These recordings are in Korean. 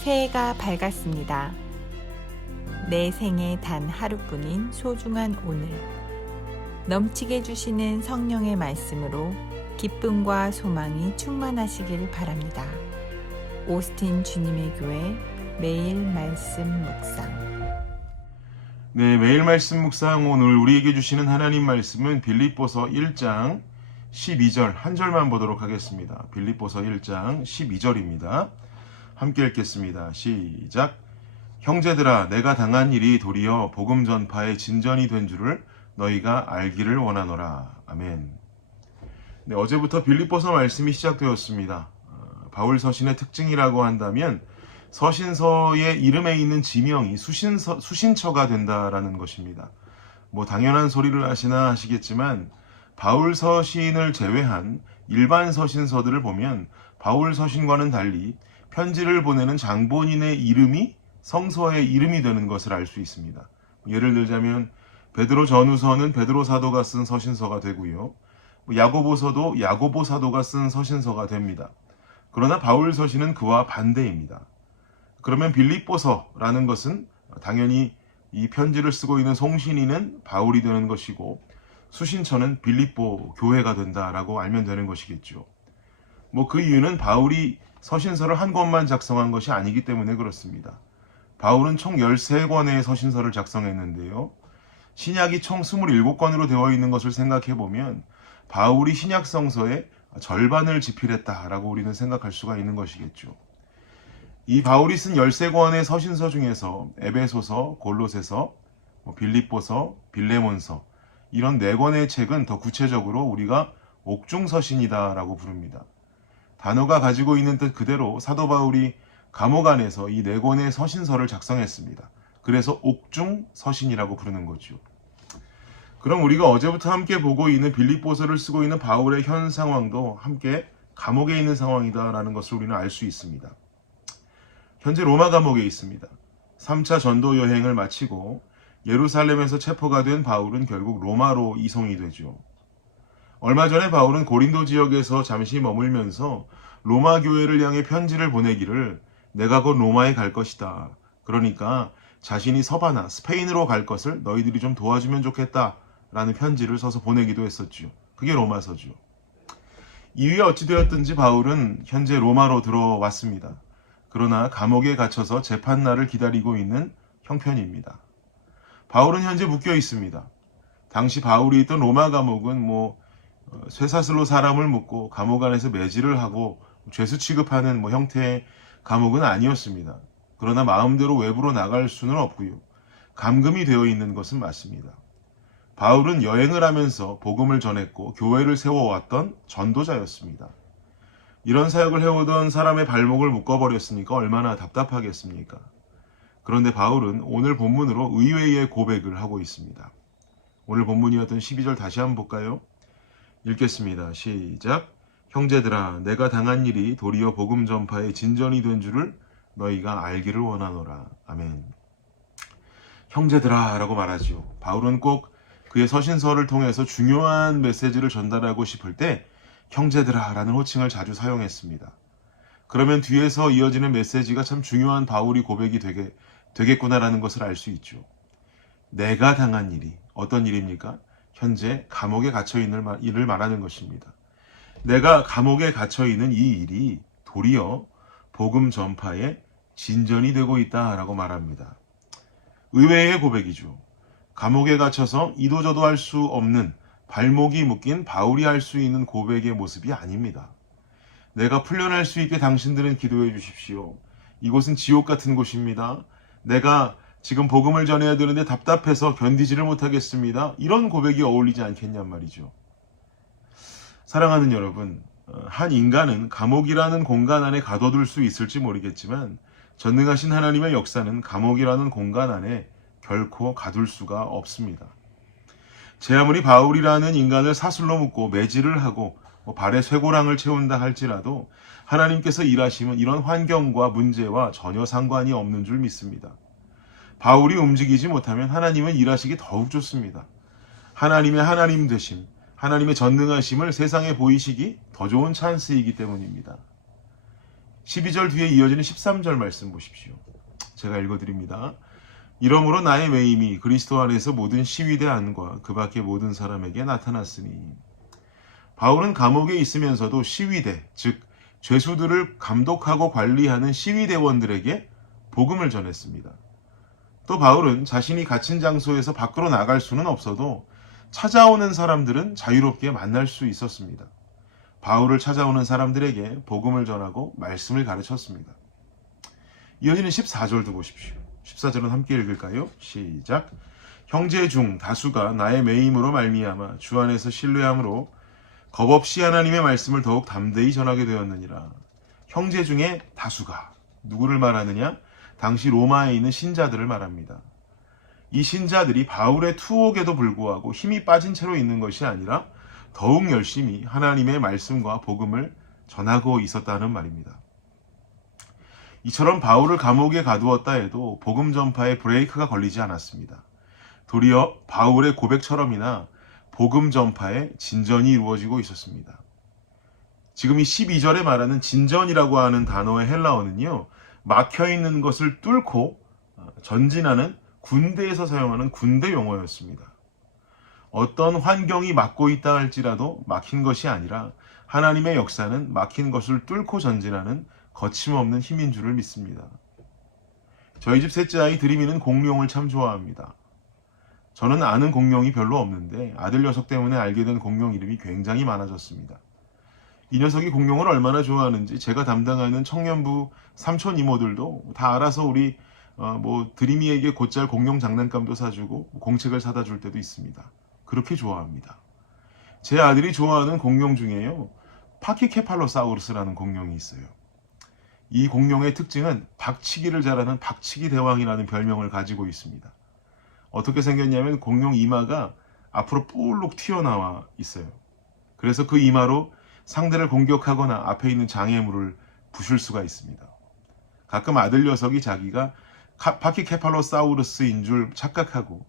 새해가 밝았습니다. 내 생에 단 하루뿐인 소중한 오늘. 넘치게 주시는 성령의 말씀으로 기쁨과 소망이 충만하시길 바랍니다. 오스틴 주님의 교회 매일 말씀 묵상. 네, 매일 말씀 묵상. 오늘 우리에게 주시는 하나님 말씀은 빌립보서 1장 12절 한 절만 보도록 하겠습니다. 빌립보서 1장 12절입니다. 함께 읽겠습니다. 시작. 형제들아, 내가 당한 일이 도리어 복음 전파의 진전이 된 줄을 너희가 알기를 원하노라. 아멘. 네, 어제부터 빌립보서 말씀이 시작되었습니다. 바울 서신의 특징이라고 한다면 서신서의 이름에 있는 지명이 수신처가 된다라는 것입니다. 뭐 당연한 소리를 하시겠지만 바울 서신을 제외한 일반 서신서들을 보면 바울 서신과는 달리 편지를 보내는 장본인의 이름이 성서의 이름이 되는 것을 알 수 있습니다. 예를 들자면 베드로 전후서는 베드로 사도가 쓴 서신서가 되고요. 야고보서도 야고보 사도가 쓴 서신서가 됩니다. 그러나 바울 서신은 그와 반대입니다. 그러면 빌립보서라는 것은 당연히 이 편지를 쓰고 있는 송신인은 바울이 되는 것이고 수신처는 빌립보 교회가 된다라고 알면 되는 것이겠죠. 그 이유는 바울이 서신서를 한 권만 작성한 것이 아니기 때문에 그렇습니다. 바울은 총 13권의 서신서를 작성했는데요. 신약이 총 27권으로 되어 있는 것을 생각해 보면 바울이 신약 성서의 절반을 집필했다라고 우리는 생각할 수가 있는 것이겠죠. 이 바울이 쓴 13권의 서신서 중에서 에베소서, 골로새서, 빌립보서, 빌레몬서 이런 4권의 책은 더 구체적으로 우리가 옥중서신이다라고 부릅니다. 단어가 가지고 있는 뜻 그대로 사도 바울이 감옥 안에서 이 4권의 서신서를 작성했습니다. 그래서 옥중서신이라고 부르는 거죠. 그럼 우리가 어제부터 함께 보고 있는 빌립보서를 쓰고 있는 바울의 현 상황도 함께 감옥에 있는 상황이다라는 것을 우리는 알 수 있습니다. 현재 로마 감옥에 있습니다. 3차 전도 여행을 마치고 예루살렘에서 체포가 된 바울은 결국 로마로 이송이 되죠. 얼마 전에 바울은 고린도 지역에서 잠시 머물면서 로마 교회를 향해 편지를 보내기를 내가 곧 로마에 갈 것이다. 그러니까 자신이 서바나 스페인으로 갈 것을 너희들이 좀 도와주면 좋겠다 라는 편지를 써서 보내기도 했었죠. 그게 로마서죠. 이후에 어찌되었든지 바울은 현재 로마로 들어왔습니다. 그러나 감옥에 갇혀서 재판날을 기다리고 있는 형편입니다. 바울은 현재 묶여 있습니다. 당시 바울이 있던 로마 감옥은 쇠사슬로 사람을 묶고 감옥 안에서 매질을 하고 죄수 취급하는 형태의 감옥은 아니었습니다. 그러나 마음대로 외부로 나갈 수는 없고요. 감금이 되어 있는 것은 맞습니다. 바울은 여행을 하면서 복음을 전했고 교회를 세워왔던 전도자였습니다. 이런 사역을 해오던 사람의 발목을 묶어버렸으니까 얼마나 답답하겠습니까? 그런데 바울은 오늘 본문으로 의외의 고백을 하고 있습니다. 오늘 본문이었던 12절 다시 한번 볼까요? 읽겠습니다. 시작. 형제들아, 내가 당한 일이 도리어 복음 전파의 진전이 된 줄을 너희가 알기를 원하노라. 아멘. 형제들아 라고 말하죠. 바울은 꼭 그의 서신서를 통해서 중요한 메시지를 전달하고 싶을 때 형제들아 라는 호칭을 자주 사용했습니다. 그러면 뒤에서 이어지는 메시지가 참 중요한 바울이 고백이 되겠구나라는 것을 알 수 있죠. 내가 당한 일이 어떤 일입니까? 현재 감옥에 갇혀있는 일을 말하는 것입니다. 내가 감옥에 갇혀있는 이 일이 도리어 복음 전파의 진전이 되고 있다라고 말합니다. 의외의 고백이죠. 감옥에 갇혀서 이도저도 할 수 없는 발목이 묶인 바울이 할 수 있는 고백의 모습이 아닙니다. 내가 풀려날 수 있게 당신들은 기도해 주십시오. 이곳은 지옥 같은 곳입니다. 내가 지금 복음을 전해야 되는데 답답해서 견디지를 못하겠습니다. 이런 고백이 어울리지 않겠냔 말이죠. 사랑하는 여러분, 한 인간은 감옥이라는 공간 안에 가둬둘 수 있을지 모르겠지만 전능하신 하나님의 역사는 감옥이라는 공간 안에 결코 가둘 수가 없습니다. 제 아무리 바울이라는 인간을 사슬로 묶고 매질을 하고 발에 쇠고랑을 채운다 할지라도 하나님께서 일하시면 이런 환경과 문제와 전혀 상관이 없는 줄 믿습니다. 바울이 움직이지 못하면 하나님은 일하시기 더욱 좋습니다. 하나님의 하나님 되심, 하나님의 전능하심을 세상에 보이시기 더 좋은 찬스이기 때문입니다. 12절 뒤에 이어지는 13절 말씀 보십시오. 제가 읽어드립니다. 이러므로 나의 매임이 그리스도 안에서 모든 시위대 안과 그 밖의 모든 사람에게 나타났으니. 바울은 감옥에 있으면서도 시위대, 즉 죄수들을 감독하고 관리하는 시위대원들에게 복음을 전했습니다. 또 바울은 자신이 갇힌 장소에서 밖으로 나갈 수는 없어도 찾아오는 사람들은 자유롭게 만날 수 있었습니다. 바울을 찾아오는 사람들에게 복음을 전하고 말씀을 가르쳤습니다. 이어지는 14절도 보십시오. 14절은 함께 읽을까요? 시작. 형제 중 다수가 나의 매임으로 말미암아 주 안에서 신뢰함으로 겁없이 하나님의 말씀을 더욱 담대히 전하게 되었느니라. 형제 중에 다수가 누구를 말하느냐? 당시 로마에 있는 신자들을 말합니다. 이 신자들이 바울의 투옥에도 불구하고 힘이 빠진 채로 있는 것이 아니라 더욱 열심히 하나님의 말씀과 복음을 전하고 있었다는 말입니다. 이처럼 바울을 감옥에 가두었다 해도 복음 전파에 브레이크가 걸리지 않았습니다. 도리어 바울의 고백처럼이나 복음 전파에 진전이 이루어지고 있었습니다. 지금 이 12절에 말하는 진전이라고 하는 단어의 헬라어는요, 막혀있는 것을 뚫고 전진하는 군대에서 사용하는 군대 용어였습니다. 어떤 환경이 막고 있다 할지라도 막힌 것이 아니라 하나님의 역사는 막힌 것을 뚫고 전진하는 거침없는 힘인 줄을 믿습니다. 저희 집 셋째 아이 드림이는 공룡을 참 좋아합니다. 저는 아는 공룡이 별로 없는데 아들 녀석 때문에 알게 된 공룡 이름이 굉장히 많아졌습니다. 이 녀석이 공룡을 얼마나 좋아하는지 제가 담당하는 청년부 삼촌 이모들도 다 알아서 우리 드림이에게 곧잘 공룡 장난감도 사주고 공책을 사다 줄 때도 있습니다. 그렇게 좋아합니다. 제 아들이 좋아하는 공룡 중에요, 파키케팔로사우루스라는 공룡이 있어요. 이 공룡의 특징은 박치기를 잘하는 박치기 대왕이라는 별명을 가지고 있습니다. 어떻게 생겼냐면 공룡 이마가 앞으로 볼록 튀어나와 있어요. 그래서 그 이마로 상대를 공격하거나 앞에 있는 장애물을 부술 수가 있습니다. 가끔 아들 녀석이 자기가 파키케팔로사우루스인 줄 착각하고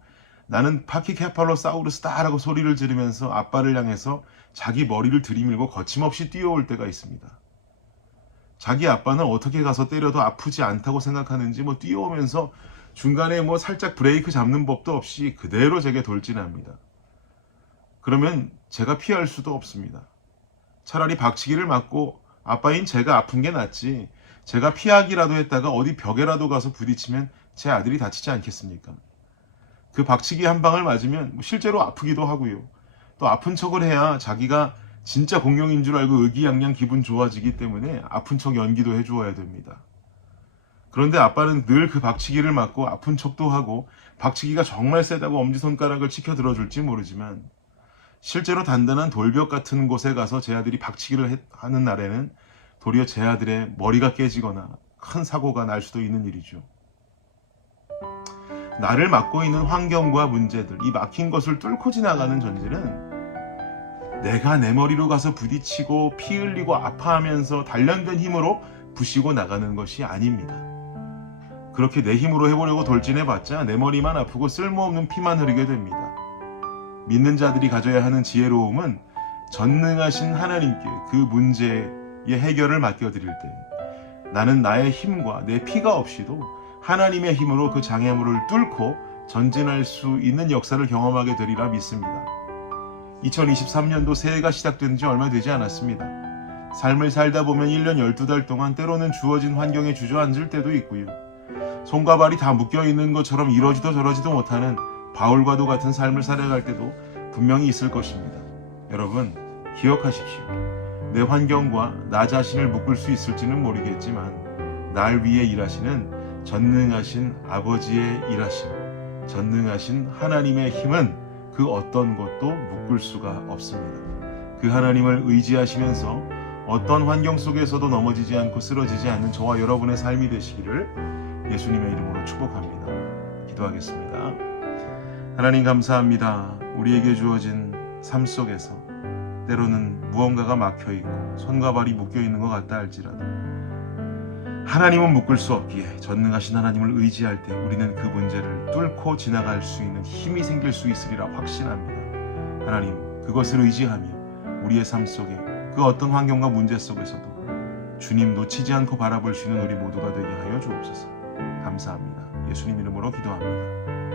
나는 파키케팔로사우루스다라고 소리를 지르면서 아빠를 향해서 자기 머리를 들이밀고 거침없이 뛰어올 때가 있습니다. 자기 아빠는 어떻게 가서 때려도 아프지 않다고 생각하는지 뛰어오면서 중간에 살짝 브레이크 잡는 법도 없이 그대로 제게 돌진합니다. 그러면 제가 피할 수도 없습니다. 차라리 박치기를 맞고 아빠인 제가 아픈 게 낫지, 제가 피하기라도 했다가 어디 벽에라도 가서 부딪히면 제 아들이 다치지 않겠습니까? 그 박치기 한 방을 맞으면 실제로 아프기도 하고요. 또 아픈 척을 해야 자기가 진짜 공룡인 줄 알고 의기양양 기분 좋아지기 때문에 아픈 척 연기도 해주어야 됩니다. 그런데 아빠는 늘 그 박치기를 맞고 아픈 척도 하고 박치기가 정말 세다고 엄지손가락을 치켜 들어줄지 모르지만 실제로 단단한 돌벽 같은 곳에 가서 제 아들이 박치기를 하는 날에는 도리어 제 아들의 머리가 깨지거나 큰 사고가 날 수도 있는 일이죠. 나를 막고 있는 환경과 문제들, 이 막힌 것을 뚫고 지나가는 전진은 내가 내 머리로 가서 부딪히고 피 흘리고 아파하면서 단련된 힘으로 부시고 나가는 것이 아닙니다. 그렇게 내 힘으로 해보려고 돌진해봤자 내 머리만 아프고 쓸모없는 피만 흐르게 됩니다. 믿는 자들이 가져야 하는 지혜로움은 전능하신 하나님께 그 문제의 해결을 맡겨드릴 때 나는 나의 힘과 내 피가 없이도 하나님의 힘으로 그 장애물을 뚫고 전진할 수 있는 역사를 경험하게 되리라 믿습니다. 2023년도 새해가 시작된 지 얼마 되지 않았습니다. 삶을 살다 보면 1년 12달 동안 때로는 주어진 환경에 주저앉을 때도 있고요. 손과 발이 다 묶여있는 것처럼 이러지도 저러지도 못하는 바울과도 같은 삶을 살아갈 때도 분명히 있을 것입니다. 여러분, 기억하십시오. 내 환경과 나 자신을 묶을 수 있을지는 모르겠지만 날 위해 일하시는 전능하신 아버지의 일하심, 전능하신 하나님의 힘은 그 어떤 것도 묶을 수가 없습니다. 그 하나님을 의지하시면서 어떤 환경 속에서도 넘어지지 않고 쓰러지지 않는 저와 여러분의 삶이 되시기를 예수님의 이름으로 축복합니다. 기도하겠습니다. 하나님 감사합니다. 우리에게 주어진 삶 속에서 때로는 무언가가 막혀있고 손과 발이 묶여있는 것 같다 할지라도 하나님은 묶을 수 없기에 전능하신 하나님을 의지할 때 우리는 그 문제를 뚫고 지나갈 수 있는 힘이 생길 수 있으리라 확신합니다. 하나님, 그것을 의지하며 우리의 삶 속에 그 어떤 환경과 문제 속에서도 주님 놓치지 않고 바라볼 수 있는 우리 모두가 되게 하여 주옵소서. 감사합니다. 예수님 이름으로 기도합니다.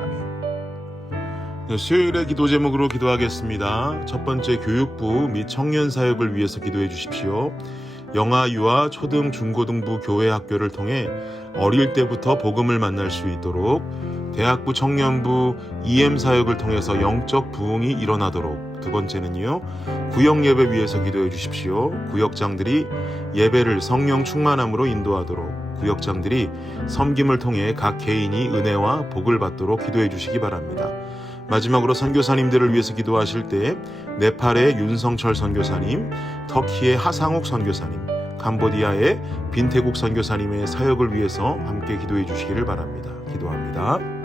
아멘. 네, 수요일의 기도 제목으로 기도하겠습니다. 첫 번째, 교육부 및 청년 사역을 위해서 기도해 주십시오. 영아, 유아, 초등, 중고등부 교회 학교를 통해 어릴 때부터 복음을 만날 수 있도록, 대학부 청년부 EM 사역을 통해서 영적 부흥이 일어나도록. 두 번째는요, 구역 예배 위해서 기도해 주십시오. 구역장들이 예배를 성령 충만함으로 인도하도록, 구역장들이 섬김을 통해 각 개인이 은혜와 복을 받도록 기도해 주시기 바랍니다. 마지막으로 선교사님들을 위해서 기도하실 때 네팔의 윤성철 선교사님, 터키의 하상욱 선교사님, 캄보디아의 빈태국 선교사님의 사역을 위해서 함께 기도해 주시기를 바랍니다. 기도합니다.